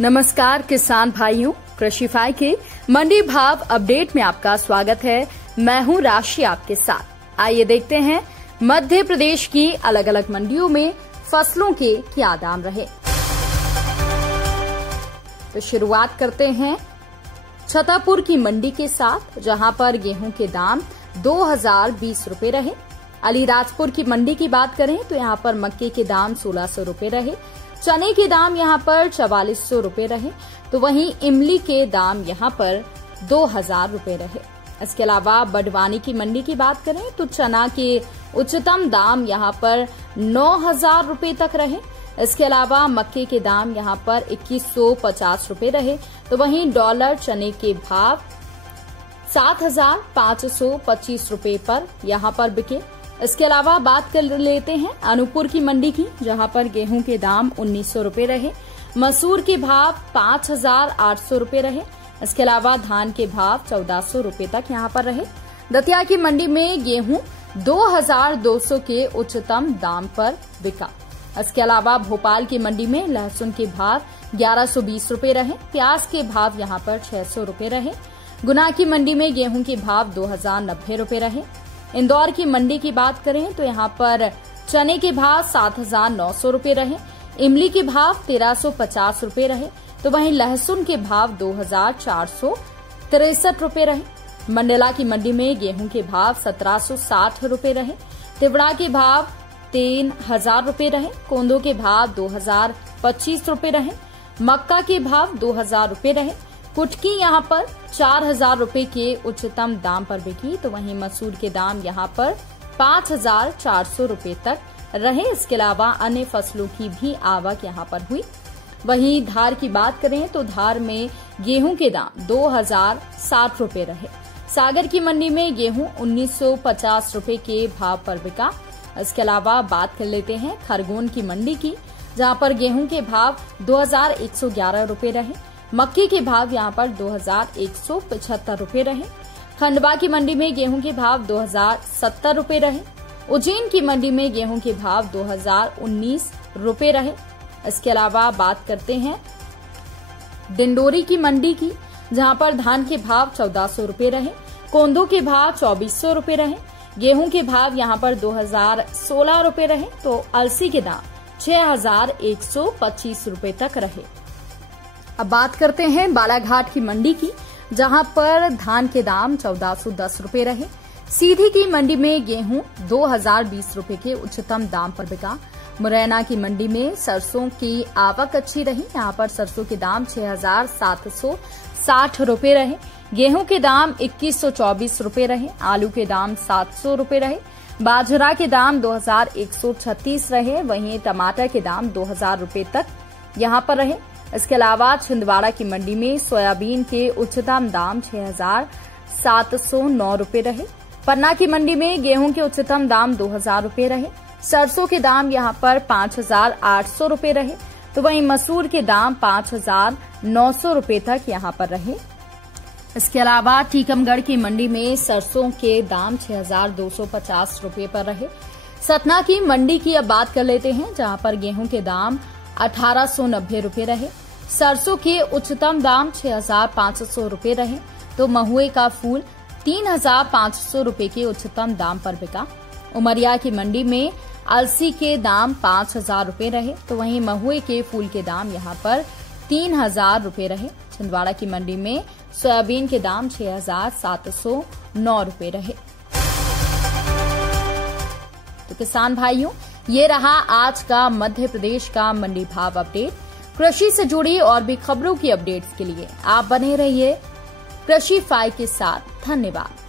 नमस्कार किसान भाइयों, कृषिफाई के मंडी भाव अपडेट में आपका स्वागत है। मैं हूं राशि आपके साथ। आइए देखते हैं मध्य प्रदेश की अलग अलग मंडियों में फसलों के क्या दाम रहे। तो शुरुआत करते हैं छतरपुर की मंडी के साथ, जहां पर गेहूं के दाम 2020 रुपए रहे। अलीराजपुर की मंडी की बात करें तो यहां पर मक्के के दाम 1600 रुपए रहे। चने के दाम यहां पर 4400 रुपए रहे, तो वहीं इमली के दाम यहां पर 2000 रुपए रहे। इसके अलावा बड़वानी की मंडी की बात करें तो चना के उच्चतम दाम यहां पर 9000 रुपए तक रहे। इसके अलावा मक्के के दाम यहां पर 2150 रुपए रहे, तो वहीं डॉलर चने के भाव 7525 रुपए पर यहां पर बिके। इसके अलावा बात कर लेते हैं अनूपपुर की मंडी की, जहां पर गेहूं के दाम 1900 रुपए रहे। मसूर के भाव 5800 रुपए रहे। इसके अलावा धान के भाव 1400 रुपए तक यहां पर रहे। दतिया की मंडी में गेहूं 2200 के उच्चतम दाम पर बिका। इसके अलावा भोपाल की मंडी में लहसुन के भाव 1120 रुपए रहे। प्याज के भाव यहां पर 600 रुपए रहे। गुना की मंडी में गेहूं के भाव 2090 रुपए रहे। इंदौर की मंडी की बात करें तो यहां पर चने के भाव 7900 रुपए रहे। इमली के भाव 1350 रुपए रहे, तो वहीं लहसुन के भाव 2463 रुपए रहे। मंडला की मंडी में गेहूं के भाव 1760 रुपए रहे। तिवड़ा के भाव 3000 रुपए रहे। कोंदो के भाव 2025 रुपए रहे। मक्का के भाव 2000 रुपए रहे। कुटकी यहां पर 4000 रुपए के उच्चतम दाम पर बिकी, तो वहीं मसूर के दाम यहां पर 5400 रुपए तक रहे। इसके अलावा अन्य फसलों की भी आवक यहां पर हुई। वहीं धार की बात करें तो धार में गेहूं के दाम 2060 रुपए रहे। सागर की मंडी में गेहूं 1950 रुपए के भाव पर बिका। इसके अलावा बात कर लेते हैं खरगोन की मंडी की, जहां पर गेहूं के भाव 2111 रुपए रहे। मक्के के भाव यहां पर 2175 रुपए रहे। खंडवा की मंडी में गेहूं के भाव 2070 रुपए रहे। उज्जैन की मंडी में गेहूं के भाव 2019 रुपए रहे। इसके अलावा बात करते हैं डिंडोरी की मंडी की, जहां पर धान के भाव 1400 रुपए रहे। कोंदो के भाव 2400 रुपए रहे। गेहूं के भाव यहां पर 2016 रुपए रहे, तो अलसी के दाम 6125 रुपए तक रहे। अब बात करते हैं बालाघाट की मंडी की, जहां पर धान के दाम 1410 रुपए रहे। सीधी की मंडी में गेहूं 2020 रुपए के उच्चतम दाम पर बिका। मुरैना की मंडी में सरसों की आवक अच्छी रही। यहां पर सरसों के दाम 6760 रुपए रहे। गेहूं के दाम 2124 रुपए रहे। आलू के दाम 700 रुपए रहे। बाजरा के दाम 2136 रहे। वहीं टमाटर के दाम 2000 रुपए तक यहां पर रहे। इसके अलावा छिंदवाड़ा की मंडी में सोयाबीन के उच्चतम दाम 6709 रुपए रहे। पन्ना की मंडी में गेहूं के उच्चतम दाम 2000 रुपए रहे। सरसों के दाम यहां पर 5800 रुपए रहे, तो वहीं मसूर के दाम 5900 रुपए तक यहां पर रहे। इसके अलावा टीकमगढ़ की मंडी में सरसों के दाम 6250 रुपए पर रहे। सतना की मंडी की अब बात कर लेते हैं, जहां पर गेहूं के दाम 1890 रुपए रहे। सरसों के उच्चतम दाम 6500 रुपए रहे, तो महुए का फूल 3500 रुपए के उच्चतम दाम पर बिका। उमरिया की मंडी में अलसी के दाम 5000 रुपए रहे, तो वहीं महुए के फूल के दाम यहां पर 3000 रुपए रहे। छिंदवाड़ा की मंडी में सोयाबीन के दाम 6709 रुपए रहे। तो किसान भाइयों, ये रहा आज का मध्य प्रदेश का मंडी भाव अपडेट। कृषि से जुड़ी और भी खबरों की अपडेट्स के लिए आप बने रहिए कृषिफाई के साथ। धन्यवाद।